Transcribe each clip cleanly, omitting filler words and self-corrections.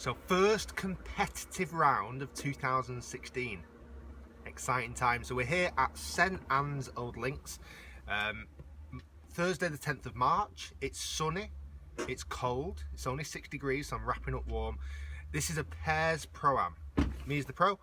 So first competitive round of 2016. Exciting time. So we're here at St Anne's Old Links. Thursday the 10th of March. It's sunny, it's cold, it's only 6 degrees, so I'm wrapping up warm. This is a pairs pro-am. Me as the pro,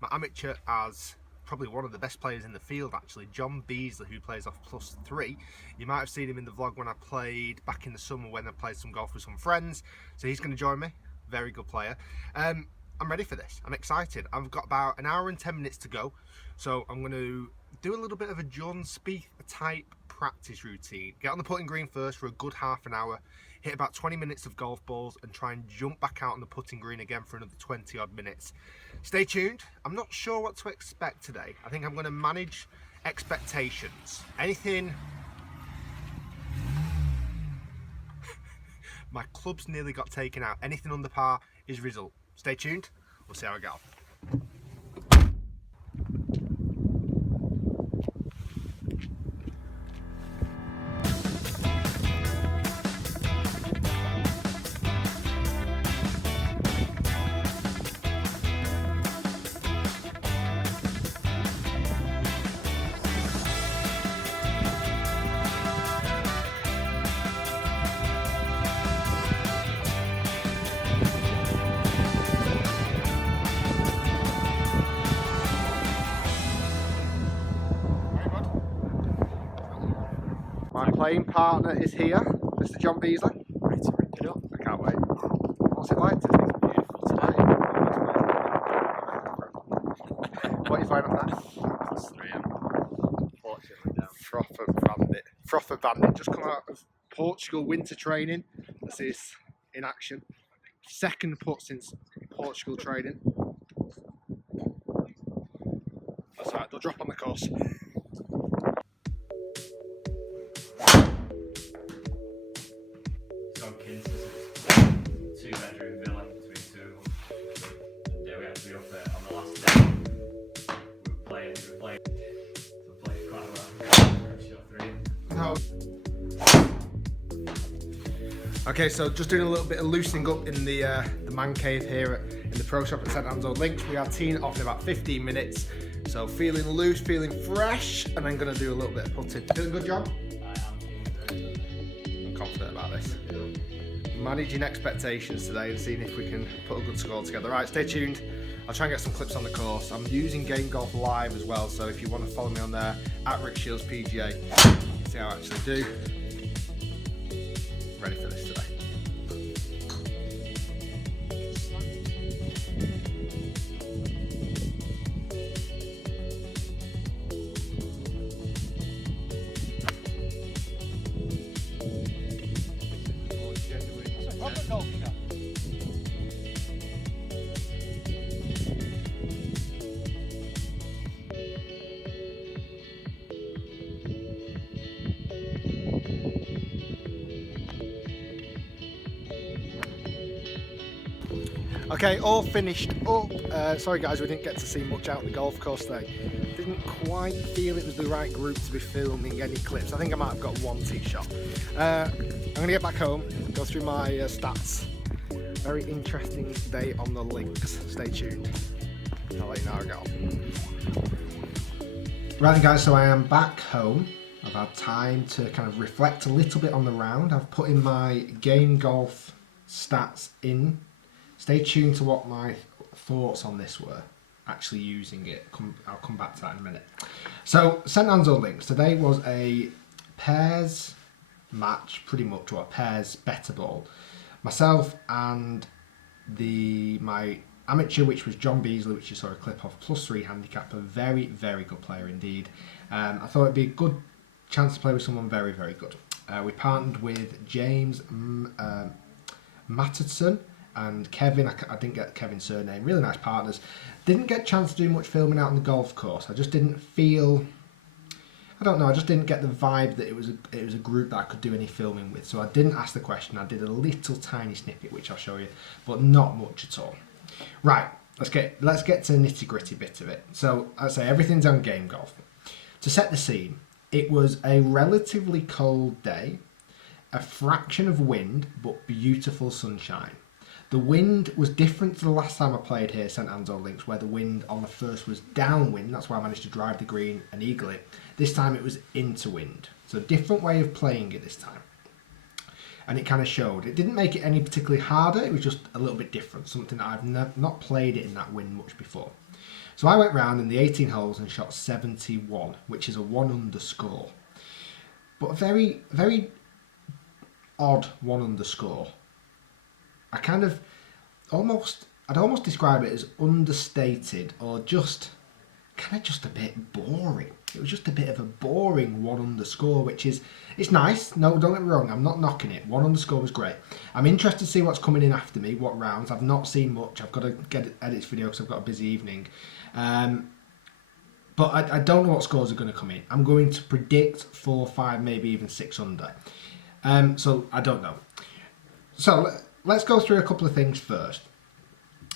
my amateur as probably one of the best players in the field actually, Jon Beesley, who plays off +3. You might have seen him in the vlog when I played back in the summer when I played some golf with some friends. So he's going to join me. Very good player. I'm ready for this. I'm excited. I've got about an hour and 10 minutes to go. So I'm going to do a little bit of a Jon Beesley type practice routine. Get on the putting green first for a good half an hour. Hit about 20 minutes of golf balls and try and jump back out on the putting green again for another 20 odd minutes. Stay tuned. I'm not sure what to expect today. I think I'm going to manage expectations. Anything... My club's nearly got taken out. Anything under par is result. Stay tuned. We'll see how I go. My playing partner is here, Mr. Jon Beesley. Ready to rip it up. I can't wait. What's it like today? Beautiful tonight. What are you finding on that? +3. Fortunately down. Frother bandit. Just come out of Portugal winter training. This is in action. Second putt since Portugal training. That's alright, they'll drop on the course. Two-bedroom villa between two of them. And we had to be up there on the last day. We were playing. So we played quite well. Shot 3. Okay, so just doing a little bit of loosening up in the man cave here in the pro shop at St Anne's Old Links. We are teeing off in about 15 minutes. So feeling loose, feeling fresh, and then going to do a little bit of putting. Feeling good, Jon? I am feeling very good. I'm confident about this. Managing expectations today and seeing if we can put a good score together. Right, stay tuned. I'll try and get some clips on the course. I'm using Game Golf Live as well, so if you want to follow me on there, at Rick Shiels PGA, see how I actually do. Ready for this today. Okay, all finished up. Sorry guys, we didn't get to see much out on the golf course today. Didn't quite feel it was the right group to be filming any clips. I think I might have got one tee shot. I'm going to get back home, go through my stats. Very interesting day on the links. Stay tuned. I'll let you know how I go. Right then guys, so I am back home. I've had time to kind of reflect a little bit on the round. I've put in my Game Golf stats in. Stay tuned to what my thoughts on this were, actually using it. I'll come back to that in a minute. So, St Anne's Old Links. Today was a pairs match, pretty much, or a pairs better ball. Myself and my amateur, which was Jon Beesley, which you saw a clip of, +3 handicap, a very, very good player indeed. I thought it'd be a good chance to play with someone very, very good. We partnered with James Matterson and Kevin. I didn't get Kevin's surname. Really nice partners. Didn't get a chance to do much filming out on the golf course. I just didn't feel... I don't know, I just didn't get the vibe that it was a group that I could do any filming with. So I didn't ask the question. I did a little tiny snippet, which I'll show you, but not much at all. Right, let's get to the nitty-gritty bit of it. So, I say everything's on Game Golf. To set the scene, it was a relatively cold day, a fraction of wind, but beautiful sunshine. The wind was different to the last time I played here, St Anne's Links, where the wind on the first was downwind. That's why I managed to drive the green and eagle it. This time it was into wind. So different way of playing it this time. And it kind of showed. It didn't make it any particularly harder. It was just a little bit different. Something that I've not played it in that wind much before. So I went round in the 18 holes and shot 71, which is a 1 under score. But a very, very odd 1 under score. I'd almost describe it as understated or just a bit boring. It was just a bit of a boring 1 under score, which is, it's nice. No, don't get me wrong. I'm not knocking it. 1 under score was great. I'm interested to see what's coming in after me, what rounds. I've not seen much. I've got to edit this video because I've got a busy evening. But I don't know what scores are going to come in. I'm going to predict 4, 5, maybe even 6 under. So I don't know. So let's go through a couple of things first.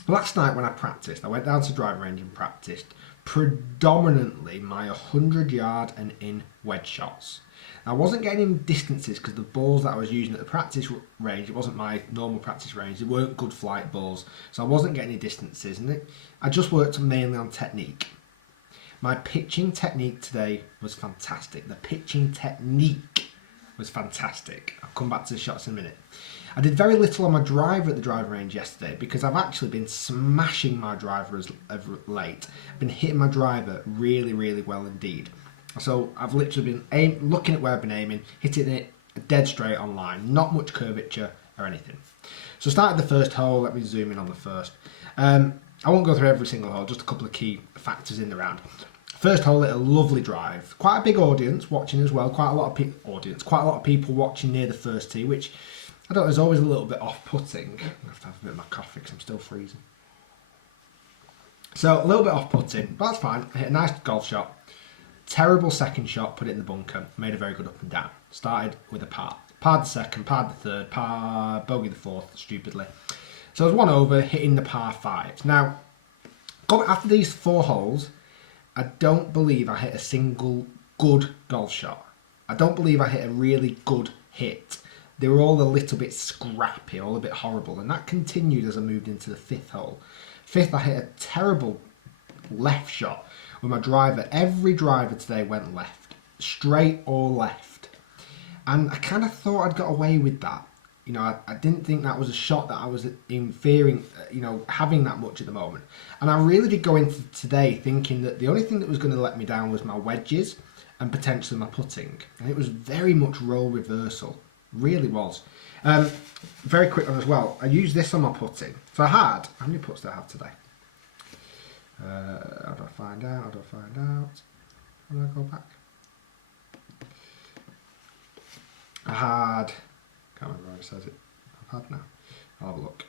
Last night when I practiced, I went down to driving range and practiced predominantly my 100-yard and in wedge shots. I wasn't getting in distances because the balls that I was using at the practice range, it wasn't my normal practice range, they weren't good flight balls, so I wasn't getting any distances, and I just worked mainly on technique. My pitching technique today was fantastic. The pitching technique was fantastic. I'll come back to the shots in a minute. I did very little on my driver at the driving range yesterday because I've actually been smashing my driver as of late. I've been hitting my driver really, really well indeed. So I've literally been looking at where I've been aiming, hitting it dead straight on line, not much curvature or anything. So I started the first hole. Let me zoom in on the first. I won't go through every single hole, just a couple of key factors in the round. First hole, hit a lovely drive. Quite a big audience watching as well. Quite a lot of people watching near the first tee, which I don't know, is always a little bit off-putting. I have to have a bit of my coffee because I'm still freezing. So a little bit off-putting, but that's fine. I hit a nice golf shot. Terrible second shot, put it in the bunker. Made a very good up and down. Started with a par. Parred the second, parred the third, bogey the fourth, stupidly. So I was 1 over, hitting the par 5s. Now, after these 4 holes, I don't believe I hit a single good golf shot. I don't believe I hit a really good hit. They were all a little bit scrappy, all a bit horrible, and that continued as I moved into the 5th hole. 5th, I hit a terrible left shot with my driver. Every driver today went left, straight or left, and I kind of thought I'd got away with that. You know, I didn't think that was a shot that I was in fearing, having that much at the moment. And I really did go into today thinking that the only thing that was going to let me down was my wedges and potentially my putting. And it was very much role reversal. Really was. Very quick one as well. I used this on my putting. So I had, how many putts did I have today? How do I find out? How do I go back? I had, can't remember how it says it. I've had now. I'll have a look.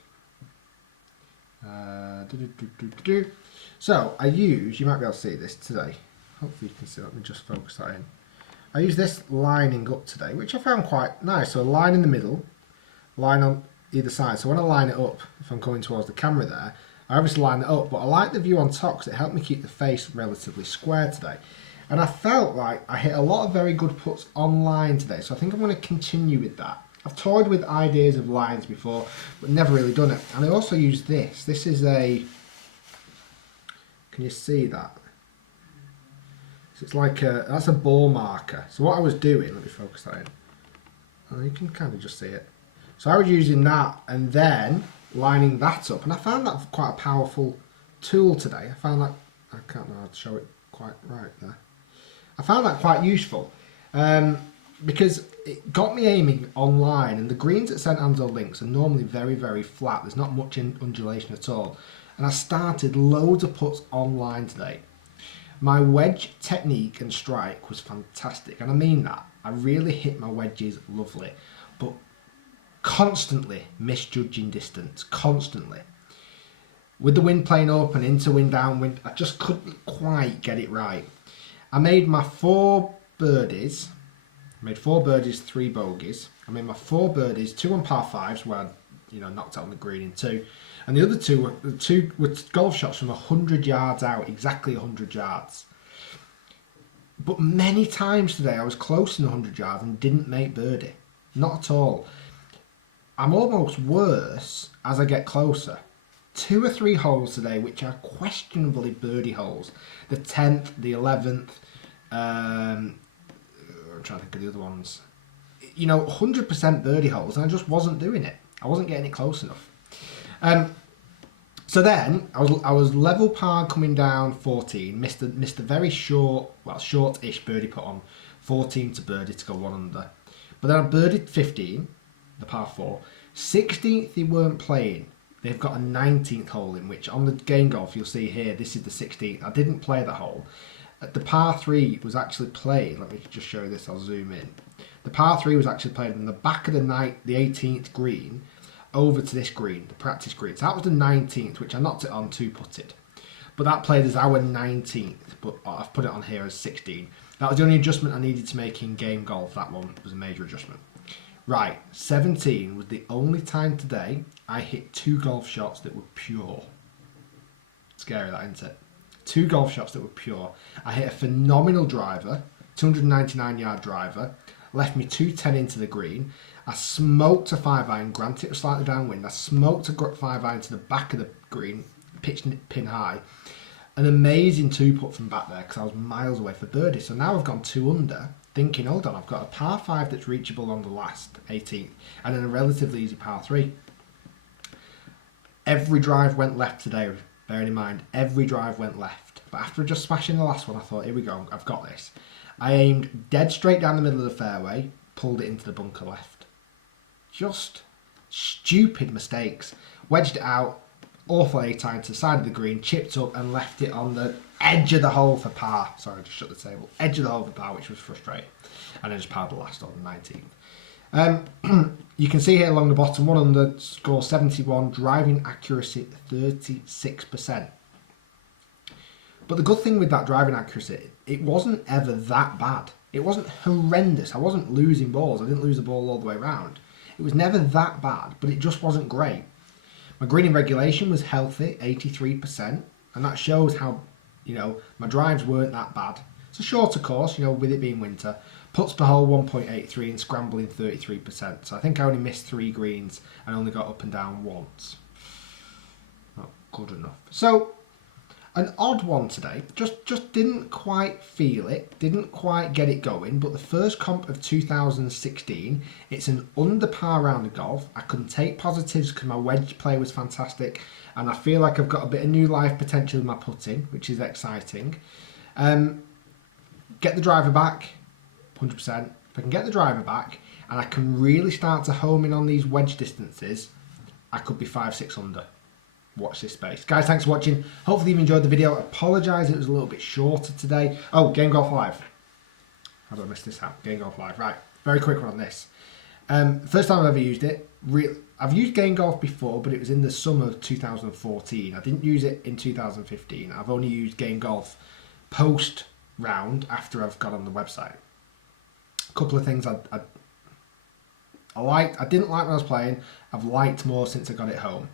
So I use, you might be able to see this today. Hopefully you can see, let me just focus that in. I use this lining up today, which I found quite nice. So a line in the middle, line on either side. So when I line it up, if I'm coming towards the camera there, I obviously line it up, but I like the view on top because it helped me keep the face relatively square today. And I felt like I hit a lot of very good putts on line today, so I think I'm going to continue with that. I've toyed with ideas of lines before, but never really done it. And I also use this. This is a, can you see that? So it's like that's a ball marker. So what I was doing, let me focus that in. Oh, you can kind of just see it. So I was using that and then lining that up, and I found that quite a powerful tool today. I found that, I can't know how to show it quite right there. I found that quite useful because it got me aiming online, and the greens at St Anne's Links are normally very, very flat. There's not much undulation at all. And I started loads of putts online today. My wedge technique and strike was fantastic, and I mean that. I really hit my wedges lovely, but constantly misjudging distance, constantly. With the wind playing open, into wind, downwind, I just couldn't quite get it right. I made my 4 birdies. I made 4 birdies, 3 bogeys. I made my 4 birdies, 2 on par 5s where I knocked out on the green in 2. And the other 2 were golf shots from 100 yards out, exactly 100 yards. But many times today I was close in 100 yards and didn't make birdie. Not at all. I'm almost worse as I get closer. 2 or 3 holes today which are questionably birdie holes. The 10th, the 11th, I'm trying to think of the other ones. 100% birdie holes, and I just wasn't doing it. I wasn't getting it close enough. So then I was level par coming down 14, missed a very short-ish birdie put on 14 to birdie to go 1 under. But then I birdied 15, the par 4. 16th they weren't playing. They've got a 19th hole in, which on the game golf you'll see here, this is the 16th. I didn't play that hole. The par 3 was actually played. Let me just show you this, I'll zoom in. The par 3 was actually played on the back of the 18th green over to this green, the practice green. So that was the 19th, which I knocked it on 2-putted. But that played as our 19th, but I've put it on here as 16. That was the only adjustment I needed to make in game golf. That one was a major adjustment. Right, 17 was the only time today I hit 2 golf shots that were pure. Scary, that, isn't it? 2 golf shots that were pure. I hit a phenomenal driver, 299-yard driver, left me 210 into the green. I smoked a 5-iron, granted it was slightly downwind. I smoked a 5-iron to the back of the green, pitched it pin high. An amazing 2-putt from back there because I was miles away for birdie. So now I've gone 2 under, thinking, hold on, I've got a par 5 that's reachable on the last 18th, and then a relatively easy par 3. Every drive went left today, bearing in mind, every drive went left. But after just smashing the last one, I thought, here we go, I've got this. I aimed dead straight down the middle of the fairway, pulled it into the bunker left. Just stupid mistakes. Wedged it out, awful A-time to the side of the green, chipped up and left it on the edge of the hole for par. Sorry, I just shut the table. Edge of the hole for par, which was frustrating. And I just parred the last on the 19th. You can see here along the bottom, 1 under, score 71, driving accuracy 36%. But the good thing with that driving accuracy, it wasn't ever that bad. It wasn't horrendous. I wasn't losing balls. I didn't lose the ball all the way around. It was never that bad, but it just wasn't great. My green regulation was healthy, 83%, and that shows how, my drives weren't that bad. It's a shorter course, with it being winter. Putts per hole 1.83 and scrambling 33%. So I think I only missed 3 greens and only got up and down once. Not good enough. So an odd one today. Just didn't quite feel it, didn't quite get it going. But the first comp of 2016, it's an under par round of golf. I couldn't take positives because my wedge play was fantastic, and I feel like I've got a bit of new life potential in my putting, which is exciting. Get the driver back, 100%. If I can get the driver back and I can really start to home in on these wedge distances, I could be 5-6 under. Watch this space. Guys, thanks for watching. Hopefully you've enjoyed the video. I apologise it was a little bit shorter today. Oh, Game Golf Live. How did I miss this out? Game Golf Live. Right, very quick one on this. First time I've ever used it. I've used Game Golf before, but it was in the summer of 2014. I didn't use it in 2015. I've only used Game Golf post round after I've got on the website. A couple of things I liked. I didn't like when I was playing. I've liked more since I got it home.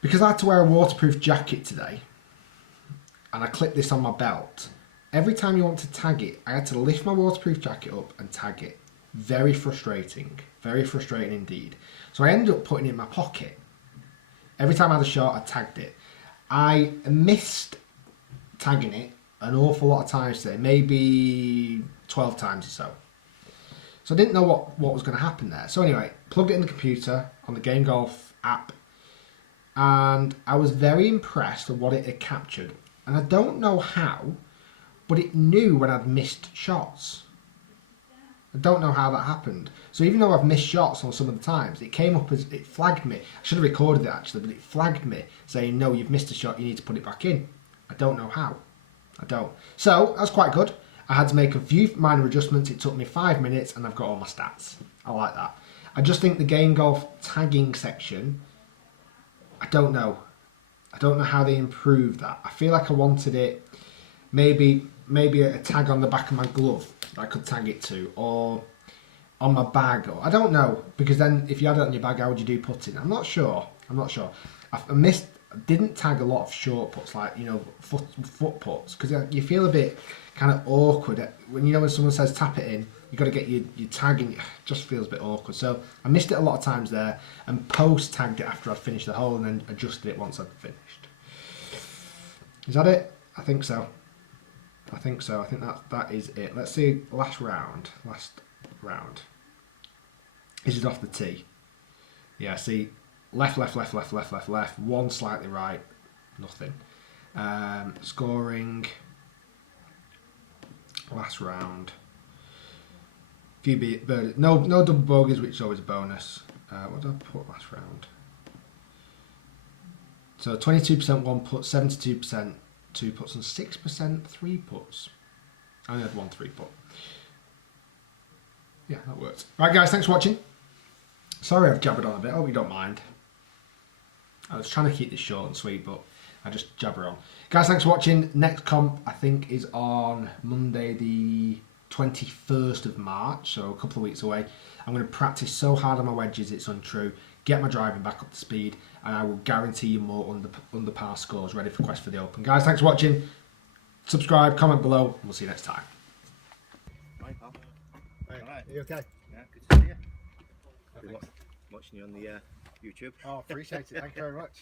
Because I had to wear a waterproof jacket today, and I clipped this on my belt, every time you want to tag it, I had to lift my waterproof jacket up and tag it. Very frustrating indeed. So I ended up putting it in my pocket. Every time I had a shot, I tagged it. I missed tagging it an awful lot of times today, maybe 12 times or so. So I didn't know what was going to happen there. So anyway, plugged it in the computer on the Game Golf app, and I was very impressed with what it had captured. And I don't know how, but it knew when I'd missed shots. I don't know how that happened. So even though I've missed shots on some of the times, it came up as, it flagged me. I should have recorded it actually, but it flagged me saying, no, you've missed a shot, you need to put it back in. I don't know how. I don't. So that's quite good. I had to make a few minor adjustments. It took me 5 minutes and I've got all my stats. I like that. I just think the Game Golf tagging section, I don't know. I don't know how they improved that. I feel like I wanted it, maybe a tag on the back of my glove that I could tag it to, or on my bag, or I don't know, because then if you had it on your bag, how would you do putting? I'm not sure. I didn't tag a lot of short puts, like, you know, foot puts, because you feel a bit kind of awkward when, you know, when someone says tap it in, you got to get your tag in. It just feels a bit awkward. So I missed it a lot of times there, and post tagged it after I'd finished the hole, and then adjusted it once I'd finished. Is that it? I think so. I think so. I think that is it. Let's see. Last round. This is off the tee. Yeah. See, left. One slightly right. Nothing. Scoring. Last round. Few birdies. No double bogeys, which is always a bonus. What did I put last round? So 22% one putt, 72% two putts, and 6% three putts. I only had one three putt. Yeah, that worked. Right, guys, thanks for watching. Sorry I've jabbered on a bit. I hope you don't mind. I was trying to keep this short and sweet, but I just jabber on. Guys, thanks for watching. Next comp, I think, is on Monday the 21st of March, so a couple of weeks away. I'm going to practice so hard on my wedges it's untrue, get my driving back up to speed, and I will guarantee you more under par scores ready for Quest for the Open. Guys, thanks for watching. Subscribe, comment below, and we'll see you next time. Hi, pal. Right. Are you okay? Yeah, good to see you. I've been watching you on the YouTube. Oh, appreciate it. Thank you very much.